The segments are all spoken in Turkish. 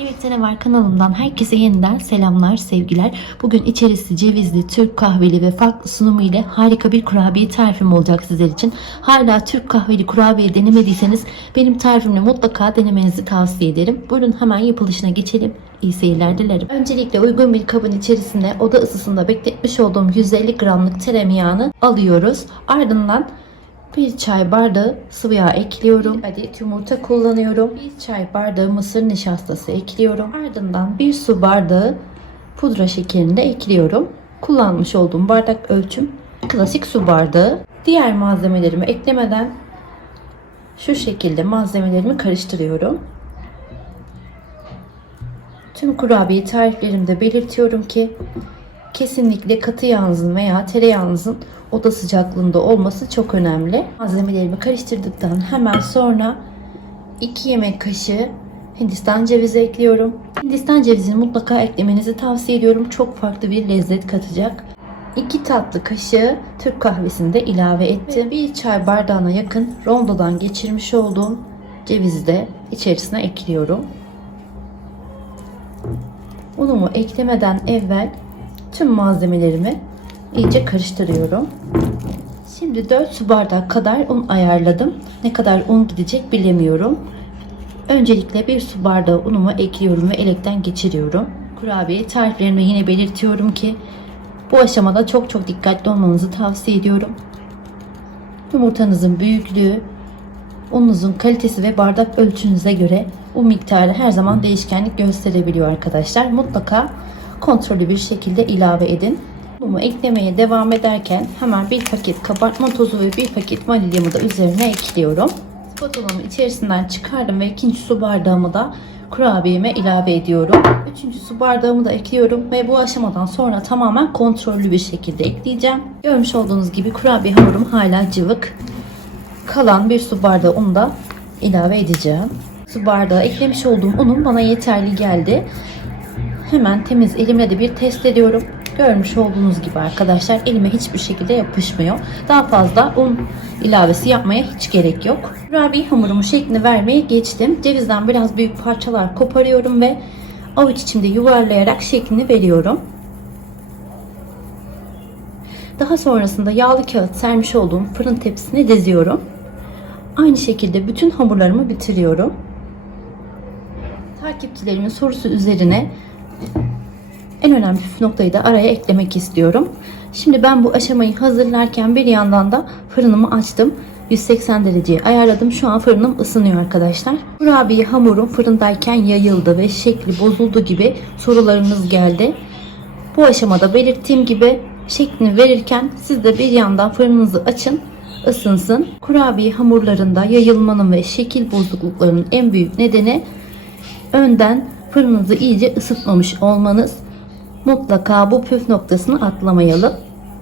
Evet var kanalımdan herkese yeniden selamlar, sevgiler. Bugün içerisi cevizli, Türk kahveli ve farklı sunumu ile harika bir kurabiye tarifim olacak sizler için. Hala Türk kahveli kurabiye denemediyseniz benim tarifimle mutlaka denemenizi tavsiye ederim. Buyurun hemen yapılışına geçelim. İyi seyirler dilerim. Öncelikle uygun bir kabın içerisine oda ısısında bekletmiş olduğum 150 gramlık tereyağını alıyoruz. Ardından bir çay bardağı sıvı yağ ekliyorum. Bir adet yumurta kullanıyorum. Bir çay bardağı mısır nişastası ekliyorum. Ardından bir su bardağı pudra şekerini de ekliyorum. Kullanmış olduğum bardak ölçüm klasik su bardağı. Diğer malzemelerimi eklemeden şu şekilde malzemelerimi karıştırıyorum. Tüm kurabiye tariflerimde belirtiyorum ki kesinlikle katı yağınızın veya tereyağınızın oda sıcaklığında olması çok önemli. Malzemelerimi karıştırdıktan hemen sonra 2 yemek kaşığı Hindistan cevizi ekliyorum. Hindistan cevizini mutlaka eklemenizi tavsiye ediyorum. Çok farklı bir lezzet katacak. 2 tatlı kaşığı Türk kahvesini de ilave ettim. Bir çay bardağına yakın rondodan geçirmiş olduğum cevizi de içerisine ekliyorum. Unumu eklemeden evvel tüm malzemelerimi iyice karıştırıyorum. Şimdi 4 su bardak kadar un ayarladım. Ne kadar un gidecek bilemiyorum. Öncelikle bir su bardağı unumu ekliyorum ve elekten geçiriyorum. Kurabiye tariflerimi yine belirtiyorum ki bu aşamada çok çok dikkatli olmanızı tavsiye ediyorum. Yumurtanızın büyüklüğü, ununuzun kalitesi ve bardak ölçünüze göre un miktarı her zaman değişkenlik gösterebiliyor arkadaşlar. Mutlaka kontrollü bir şekilde ilave edin. Unumu eklemeye devam ederken hemen bir paket kabartma tozu ve bir paket vanilyamı da üzerine ekliyorum. Spatulamı içerisinden çıkardım ve ikinci su bardağımı da kurabiyeme ilave ediyorum. Üçüncü su bardağımı da ekliyorum ve bu aşamadan sonra tamamen kontrollü bir şekilde ekleyeceğim. Görmüş olduğunuz gibi kurabiye hamurum hala cıvık. Kalan bir su bardağı unu da ilave edeceğim. Su bardağı eklemiş olduğum unum bana yeterli geldi. Hemen temiz elimle de bir test ediyorum. Görmüş olduğunuz gibi arkadaşlar elime hiçbir şekilde yapışmıyor. Daha fazla un ilavesi yapmaya hiç gerek yok. Kurabiye hamurumu şeklini vermeye geçtim. Cevizden biraz büyük parçalar koparıyorum ve avuç içinde yuvarlayarak şeklini veriyorum. Daha sonrasında yağlı kağıt sermiş olduğum fırın tepsisine diziyorum. Aynı şekilde bütün hamurlarımı bitiriyorum. Takipçilerimin sorusu üzerine en önemli püf noktayı da araya eklemek istiyorum. Şimdi ben bu aşamayı hazırlarken bir yandan da fırınımı açtım. 180 dereceye ayarladım. Şu an fırınım ısınıyor arkadaşlar. Kurabiye hamurum fırındayken yayıldı ve şekli bozuldu gibi sorularınız geldi. Bu aşamada belirttiğim gibi şeklini verirken siz de bir yandan fırınınızı açın ısınsın. Kurabiye hamurlarında yayılmanın ve şekil bozukluklarının en büyük nedeni önden fırınınızı iyice ısıtmamış olmanız. Mutlaka bu püf noktasını atlamayalım.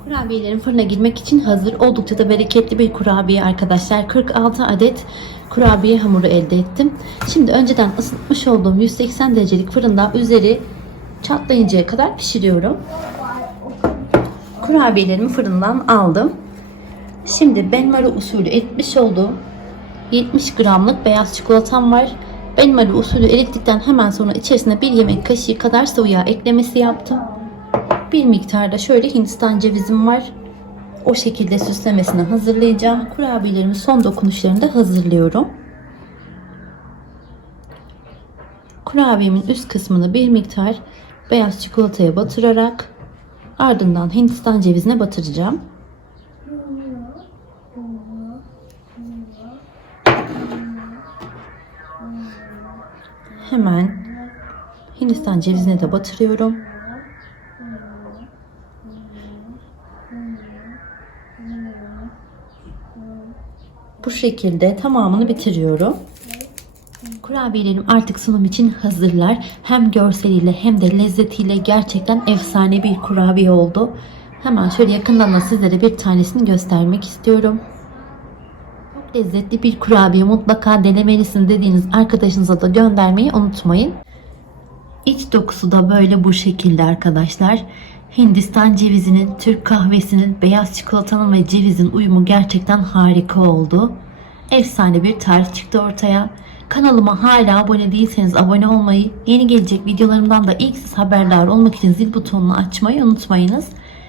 Kurabiyelerin fırına girmek için hazır. Oldukça da bereketli bir kurabiye arkadaşlar. 46 adet kurabiye hamuru elde ettim. Şimdi önceden ısıtmış olduğum 180 derecelik fırında üzeri çatlayıncaya kadar pişiriyorum. Kurabiyelerimi fırından aldım. Şimdi benmari usulü etmiş olduğum 70 gramlık beyaz çikolatam var. Benmari usulü erittikten hemen sonra içerisine bir yemek kaşığı kadar sıvı yağ eklemesi yaptım. Bir miktarda şöyle Hindistan cevizim var. O şekilde süslemesini hazırlayacağım. Kurabiyelerimin son dokunuşlarını da hazırlıyorum. Kurabiyemin üst kısmını bir miktar beyaz çikolataya batırarak ardından Hindistan cevizine batıracağım. Hemen Hindistan cevizine de batırıyorum. Bu şekilde tamamını bitiriyorum. Kurabiyelerim artık sunum için hazırlar. Hem görseliyle hem de lezzetiyle gerçekten efsane bir kurabiye oldu. Hemen şöyle yakından da sizlere bir tanesini göstermek istiyorum lezzetli bir kurabiye mutlaka denemelisin dediğiniz arkadaşınıza da göndermeyi unutmayın. İç dokusu da böyle bu şekilde arkadaşlar. Hindistan cevizinin, Türk kahvesinin, beyaz çikolatanın ve cevizin uyumu gerçekten harika oldu. Efsane bir tarif çıktı ortaya. Kanalıma hala abone değilseniz abone olmayı, yeni gelecek videolarımdan da ilk siz haberdar olmak için zil butonunu açmayı unutmayınız.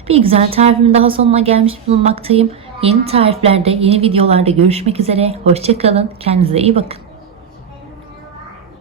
Bir güzel tarifimin daha sonuna gelmiş bulunmaktayım. Yeni tariflerde, yeni videolarda görüşmek üzere. Hoşçakalın. Kendinize iyi bakın.